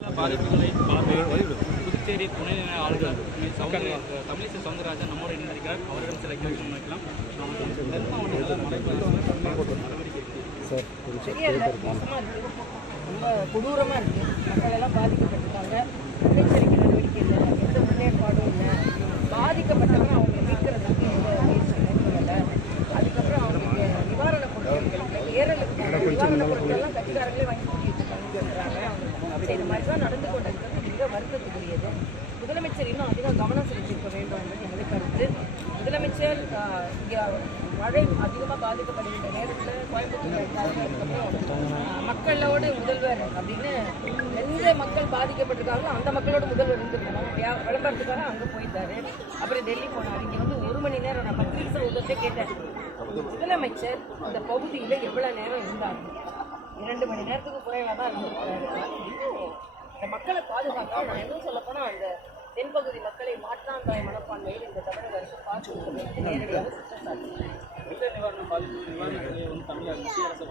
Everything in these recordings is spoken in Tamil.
பாதிப்புகளை புதுச்சேரி துணைநிலை ஆளுநர் தமிழிசை சவுந்தரராஜன் நம்மோடு இணைந்திருக்கிறார். அவரிடம் சில கேள்விகள் வைக்கலாம். தென் மாவட்டத்தில் மழை பாதிப்பு நடவடிக்கை தெரியல மோசமாக இருக்குது ரொம்ப கொடூரமாக இருக்குது மக்கள் எல்லாம் பாதிக்கப்பட்டிருக்காங்க. முன்னெச்சரிக்கை நடவடிக்கை இல்லை. எந்த முன்னேற்பாடும் இல்லை. பாதிக்கப்பட்டவங்க அவங்களை மீட்கிறதுக்கு எந்த முயற்சி மேற்கொள்ளலை அதுக்கப்புறம் அவங்களுக்கு நிவாரண பொருட்கள் ஏரலுக்கு நிவாரண பொருட்கள் எல்லாம் கட்சிக்காரங்களே வாங்கி கொடுத்துட்டு இருக்காங்க சரி, இந்த மாதிரி தான் நடந்து கொண்டிருக்கிறது. மிக வருத்தத்துக்குரியது. முதலமைச்சர் இன்னும் அதிகம் கவனம் செலுத்தியிருக்க வேண்டும் என்பது எனது கருத்து. முதலமைச்சர் இங்கே மழை அதிகமாக பாதிக்கப்படுகின்ற நேரத்தில் கோயம்புத்தூர் மக்களோடு முதல்வர் அப்படின்னு எந்த மக்கள் பாதிக்கப்பட்டிருக்காங்களோ அந்த மக்களோட முதல்வர் இருந்திருக்கணும் விளம்பரத்துக்காக அங்கே போயிட்டாரு. அப்புறம் டெல்லி போனார். இங்கே வந்து ஒரு மணி நேரம் நான் பத்திரிகை உதவியே கேட்டேன். முதலமைச்சர் இந்த பகுதியில் எவ்வளோ நேரம் இருந்தாங்க இரண்டு மணி நேரத்துக்கு குறைவாக தான் இந்த மக்களை பாதுகாக்க நான் எதுவும் சொல்லப்போனால் அந்த தென்பகுதி மக்களை மாற்றாந்தாய் மனப்பான்மையில் இந்த தமிழக அரசு பார்த்து நேரடியாக குற்றம் சாட்டுகிறேன். வெள்ள நிவாரண பாதிப்பு நிவாரணங்களை வந்து தமிழக மத்திய அரசு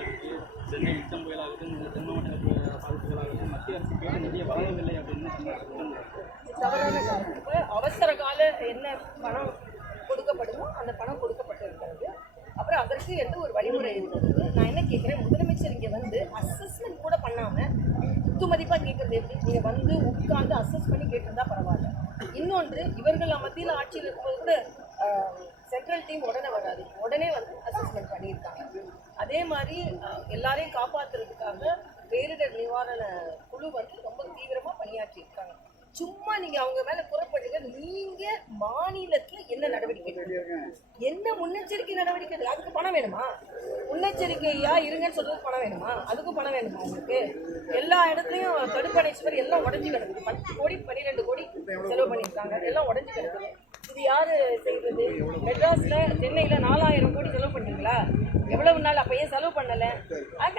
இருக்கு சென்னை மிச்சம் புயலாகட்டும் இந்த தென் மாவட்ட பாதிப்புகளாகட்டும் மத்திய அரசு கேட்ட நிதியை வழங்கவில்லை அப்படின்னு தவறான. இப்ப அவசர கால என்ன பணம் கொடுக்கப்படுமோ அந்த பணம் கொடுக்கப்பட்டு இருக்கிறது அப்புறம் அதற்கு எந்த ஒரு வழிமுறை இருக்கிறது நான் என்ன கேட்குறேன்? முதலமைச்சர் இங்கே வந்து அசஸ்மெண்ட் கூட பண்ணாம குத்துமதிப்பாக கேட்கறது எப்படி? நீங்கள் வந்து உட்கார்ந்து அசஸ் பண்ணி கேட்டிருந்தா பரவாயில்ல. இன்னொன்று இவர்கள் மத்தியில் ஆட்சியில் இருக்கும்போது கூட சென்ட்ரல் டீம் உடனே வராது. உடனே வந்து அசஸ்மெண்ட் பண்ணியிருக்காங்க. அதே மாதிரி எல்லாரையும் காப்பாத்துறதுக்காக பேரிடர் நிவாரண குழு வந்து ரொம்ப தீவிரமாக பணியாற்றி இருக்காங்க சும்மா நீங்க அவங்க மேல புறப்படுங்க. நீங்க மாநிலத்துல என்ன நடவடிக்கை என்ன முன்னெச்சரிக்கை நடவடிக்கை அதுக்கு பணம் வேணுமா? முன்னெச்சரிக்கையா இருங்கன்னு சொல்றதுக்கு பணம் வேணுமா? அதுக்கும் பணம் வேணுமா உங்களுக்கு? எல்லா இடத்துலயும் தடுப்பணை சுவர் எல்லாம் உடஞ்சி கிடக்குது. பத்து கோடி பன்னிரெண்டு கோடி செலவு பண்ணியிருக்காங்க. எல்லாம் உடஞ்சி கிடக்குது. இது யாரு செய்வது மெட்ராஸ்ல சென்னையில நாலாயிரம் கோடி செலவு பண்ணீங்களா எவ்வளவு நாள் அப்ப ஏன் செலவு பண்ணல? ஆக